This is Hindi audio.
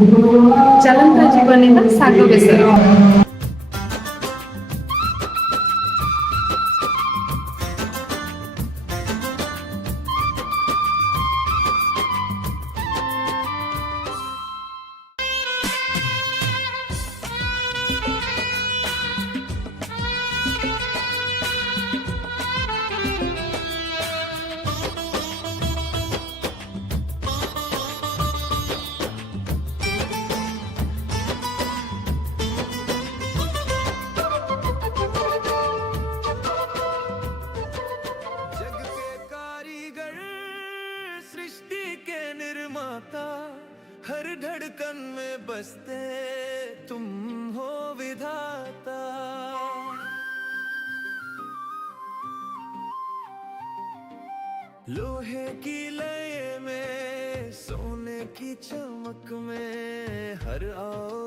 ଚାଲନ୍ତୁ ଆଜି ବନେଇବା ଶାଗ ବେସର। हर धड़कन में बसते तुम हो विधाता। लोहे की लय में सोने की चमक में हर आओ